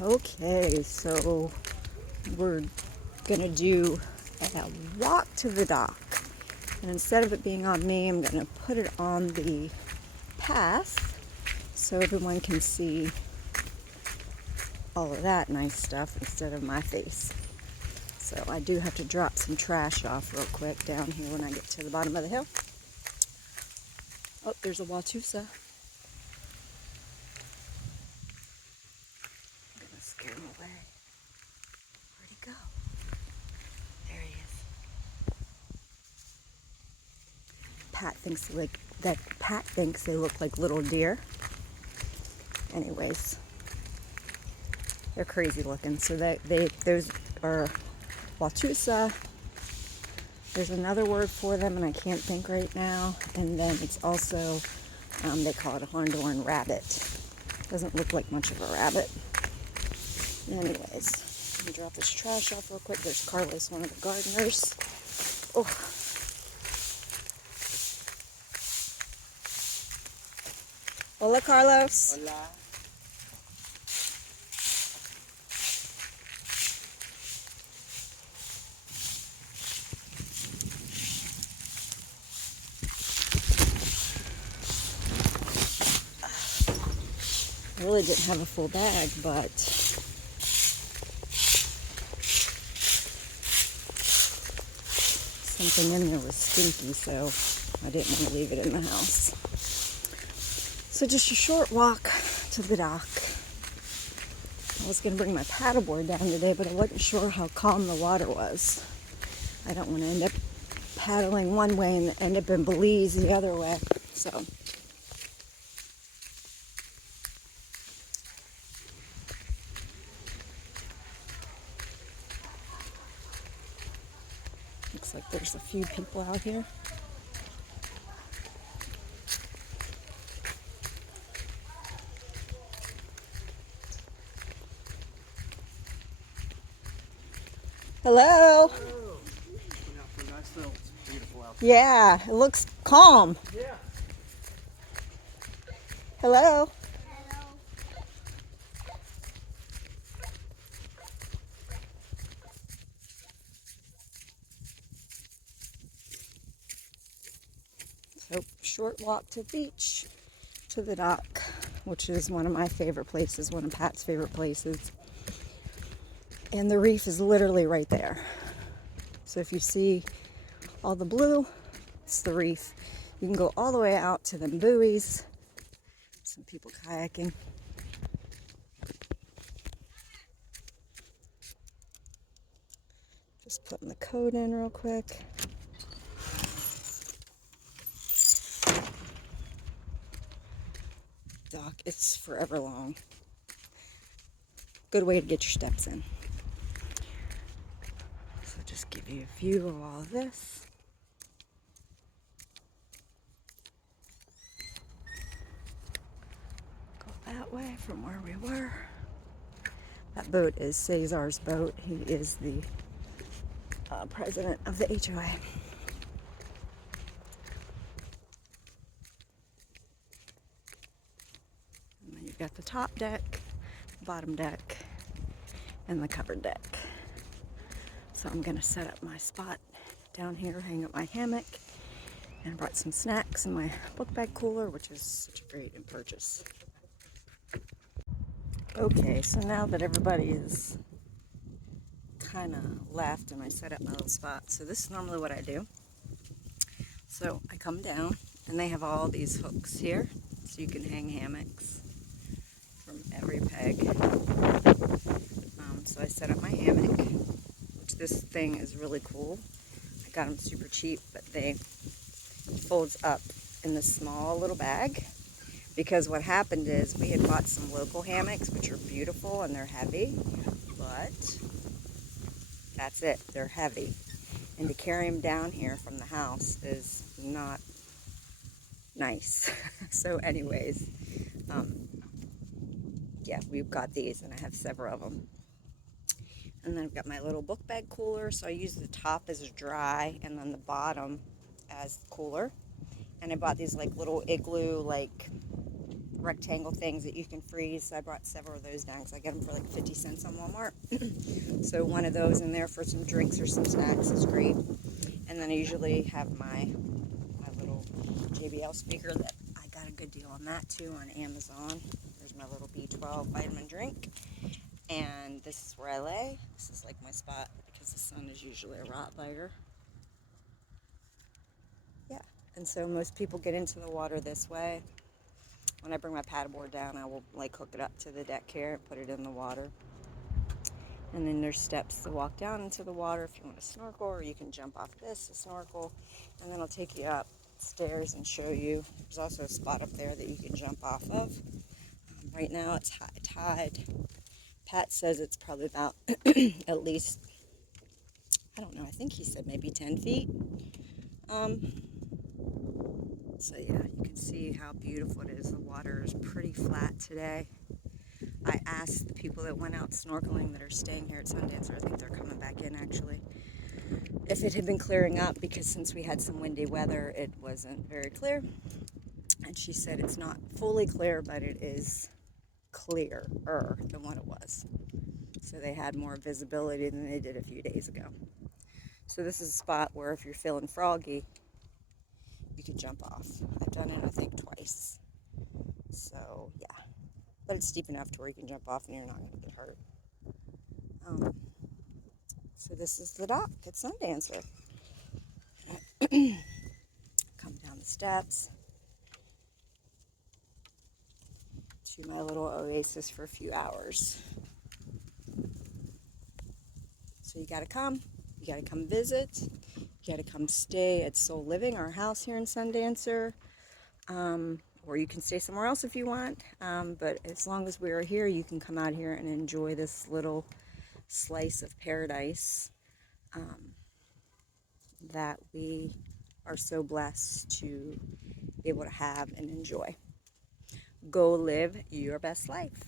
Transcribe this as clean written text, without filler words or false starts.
Okay, so we're gonna do a walk to the dock. And instead of it being on me, I'm gonna put it on the path so everyone can see all of that nice stuff instead of my face. So I do have to drop some trash off real quick down here when I get to the bottom of the hill. Oh, there's a Watusa. I'm gonna scare him away. Where'd he go? There he is. Pat thinks they look like little deer. Anyways, they're crazy looking. So those are Watusa. There's another word for them, and I can't think right now. And then it's also, they call it a horned rabbit. Doesn't look like much of a rabbit. Anyways, let me drop this trash off real quick. There's Carlos, one of the gardeners. Oh. Hola, Carlos. Hola. I really didn't have a full bag, but something in there was stinky, so I didn't want to leave it in the house. So just a short walk to the dock. I was going to bring my paddleboard down today, but I wasn't sure how calm the water was. I don't want to end up paddling one way and end up in Belize the other way. So looks like there's a few people out here. Hello. Yeah, it looks calm. Yeah. Hello. So short walk to the beach, to the dock, which is one of my favorite places, one of Pat's favorite places. And the reef is literally right there. So if you see all the blue, it's the reef. You can go all the way out to them buoys. Some people kayaking. Just putting the code in real quick. Dock, it's forever long. Good way to get your steps in. So just give you a view of all of this. Go that way from where we were. That boat is Cesar's boat. He is the president of the HOA. And then you've got the top deck, bottom deck, and the covered deck. So I'm gonna set up my spot down here, hang up my hammock, and I brought some snacks in my book bag cooler, which is such a great purchase. Okay, so now that everybody is kind of left and I set up my little spot, so this is normally what I do. So I come down and they have all these hooks here, so you can hang hammocks from every peg. So I set up my hammock, which this thing is really cool. I got them super cheap, but it folds up in this small little bag. Because what happened is we had bought some local hammocks, which are beautiful and they're heavy, but that's it, they're heavy. And to carry them down here from the house is not nice. So anyways, yeah, we've got these and I have several of them. And then I've got my little book bag cooler, so I use the top as dry and then the bottom as cooler. And I bought these like little igloo, like rectangle things that you can freeze. So I brought several of those down because I get them for like 50 cents on Walmart. So one of those in there for some drinks or some snacks is great. And then I usually have my little JBL speaker that I got a good deal on that too on Amazon. There's my little B12 vitamin drink. And this is where I lay. This is like my spot because the sun is usually a Rottweiler. Yeah, and so most people get into the water this way. When I bring my paddleboard down, I will like hook it up to the deck here and put it in the water. And then there's steps to walk down into the water if you want to snorkel, or you can jump off this to snorkel. And then I'll take you upstairs and show you. There's also a spot up there that you can jump off of. Right now it's high tide. Pat says it's probably about at least, I don't know, I think he said maybe 10 feet. So yeah, you can see how beautiful it is. The water is pretty flat today. I asked the people that went out snorkeling that are staying here at Sundancer, I think they're coming back in actually, if it had been clearing up, because since we had some windy weather, it wasn't very clear. And she said it's not fully clear, but it is clearer than what it was. So they had more visibility than they did a few days ago. So this is a spot where if you're feeling froggy, you can jump off. I've done it, I think, twice. So yeah, but it's steep enough to where you can jump off and you're not going to get hurt. So this is the dock at Sundancer. Come down the steps to my little oasis for a few hours. So you gotta come visit, you gotta come stay at Soul Living, our house here in Sundancer, or you can stay somewhere else if you want, but as long as we are here, you can come out here and enjoy this little slice of paradise that we are so blessed to be able to have and enjoy. Go live your best life.